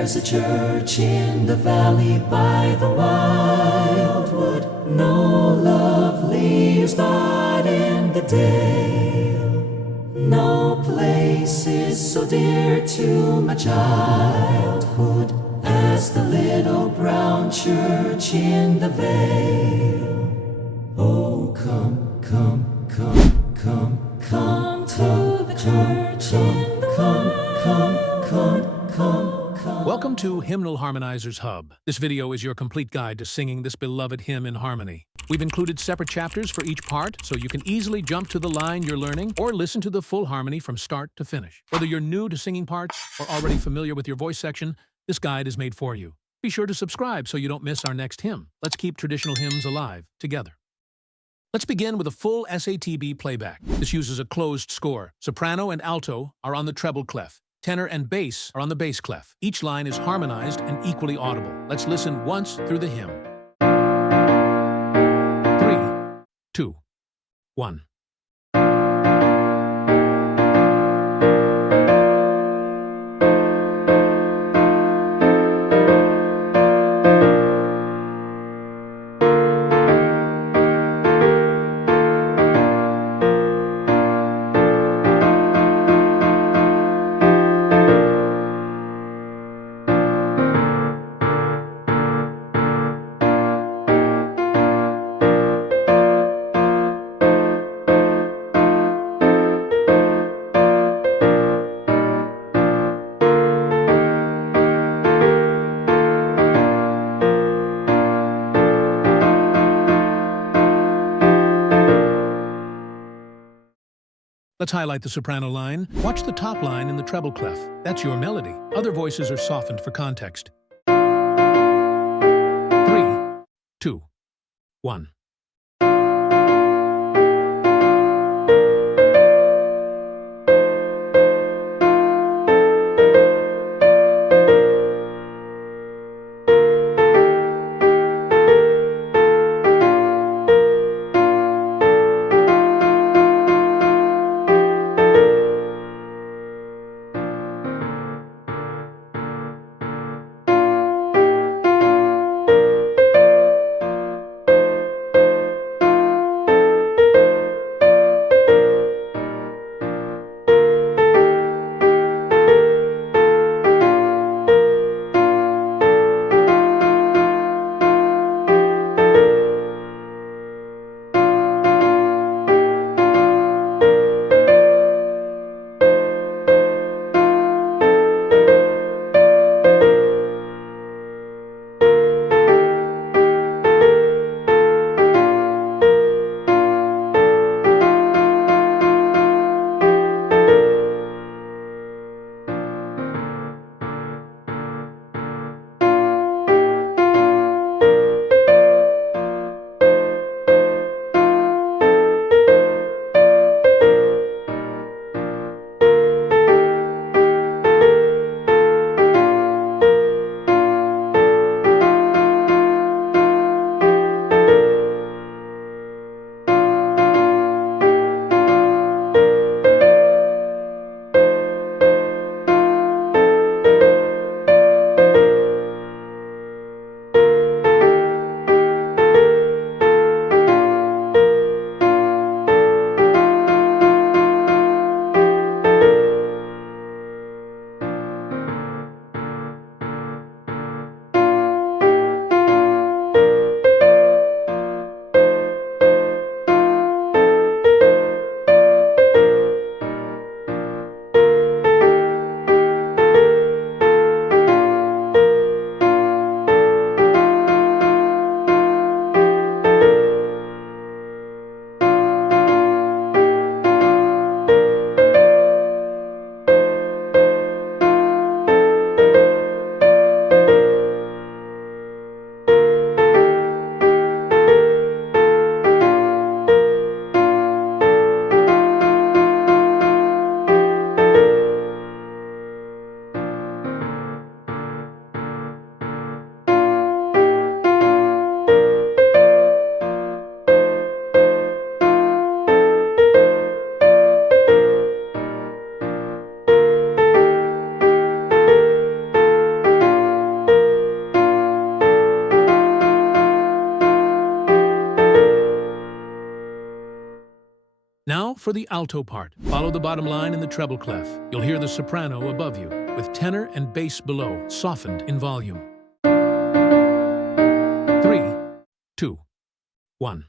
There's a church in the valley by the Wildwood, no lovely spot in the dale. No place is so dear to my childhood as the little brown church in the vale. Oh, come, come, come, come, come to the church in the Come. Welcome to Hymnal Harmonizers Hub. This video is your complete guide to singing this beloved hymn in harmony. We've included separate chapters for each part, so you can easily jump to the line you're learning or listen to the full harmony from start to finish. Whether you're new to singing parts or already familiar with your voice section, this guide is made for you. Be sure to subscribe so you don't miss our next hymn. Let's keep traditional hymns alive together. Let's begin with a full SATB playback. This uses a closed score. Soprano and alto are on the treble clef. Tenor and bass are on the bass clef. Each line is harmonized and equally audible. Let's listen once through the hymn. 3, 2, 1. Let's highlight the soprano line. Watch the top line in the treble clef. That's your melody. Other voices are softened for context. 3, 2, 1. for the alto part. Follow the bottom line in the treble clef. You'll hear the soprano above you, with tenor and bass below, softened in volume. 3, 2, 1.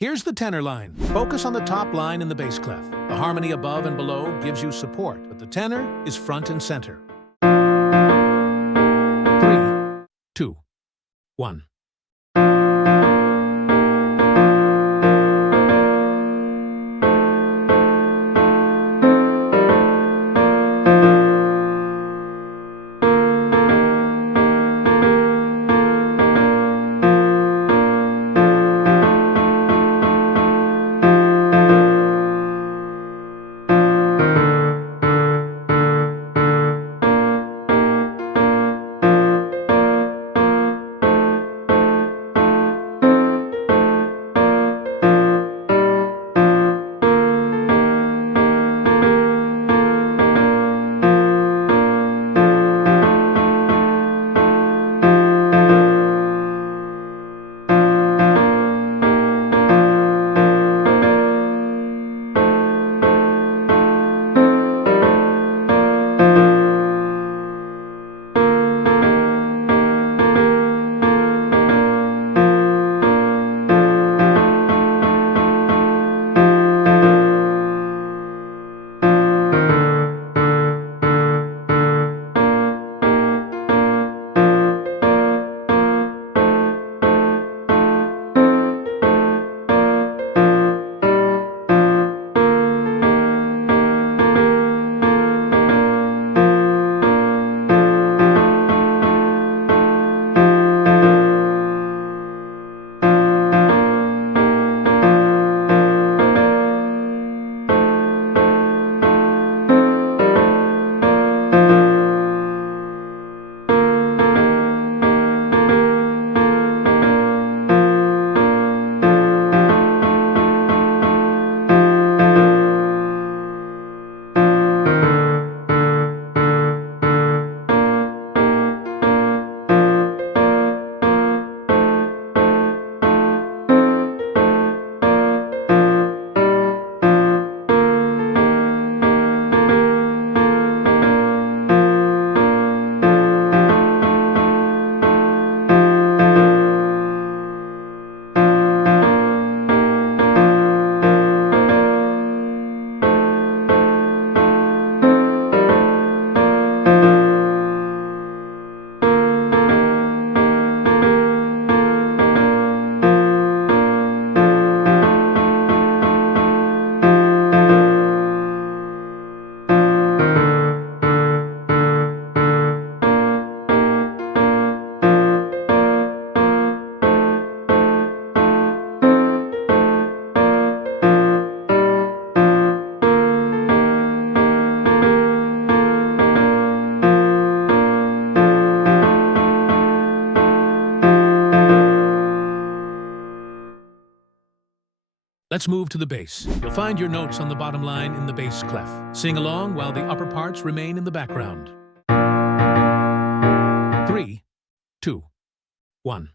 Here's the tenor line. Focus on the top line in the bass clef. The harmony above and below gives you support, but the tenor is front and center. 3, 2, 1. Let's move to the bass. You'll find your notes on the bottom line in the bass clef. Sing along while the upper parts remain in the background. 3, 2, 1.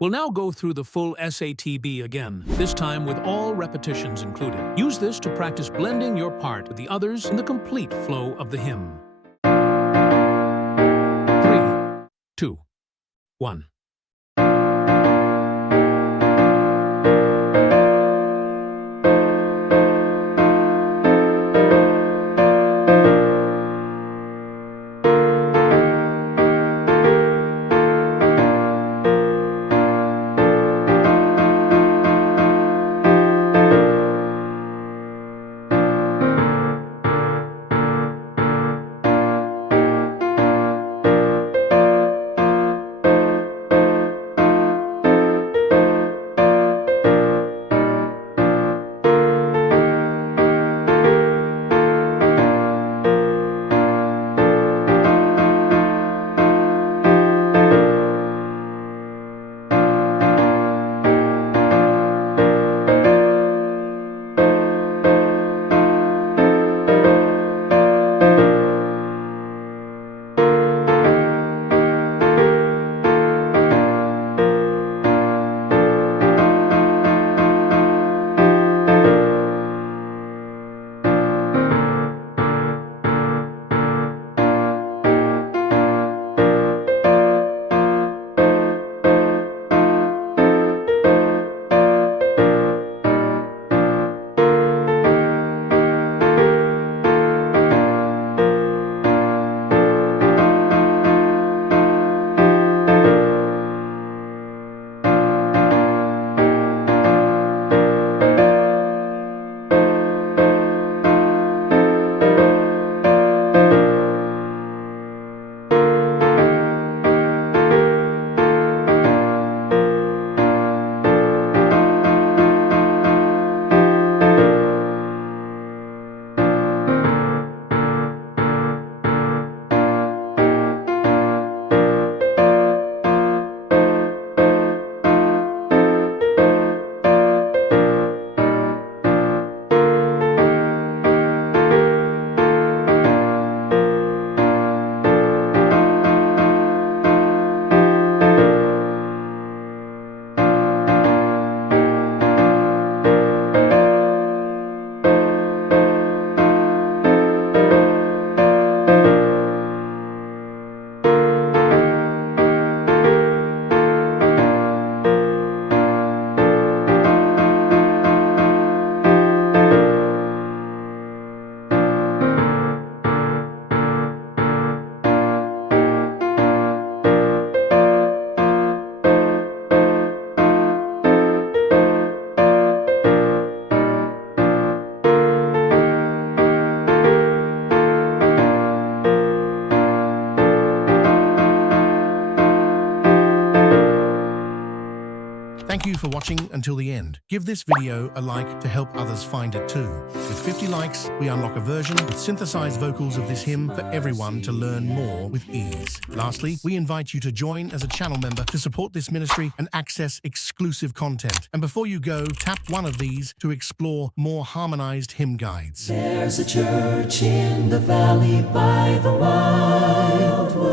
We'll now go through the full SATB again, this time with all repetitions included. Use this to practice blending your part with the others in the complete flow of the hymn. 3, 2, 1. Thank you for watching until the end. Give this video a like to help others find it too. With 50 likes, we unlock a version with synthesized vocals of this hymn for everyone to learn more with ease. Lastly, we invite you to join as a channel member to support this ministry and access exclusive content. And before you go, tap one of these to explore more harmonized hymn guides. There's a church in the valley by the Wildwood.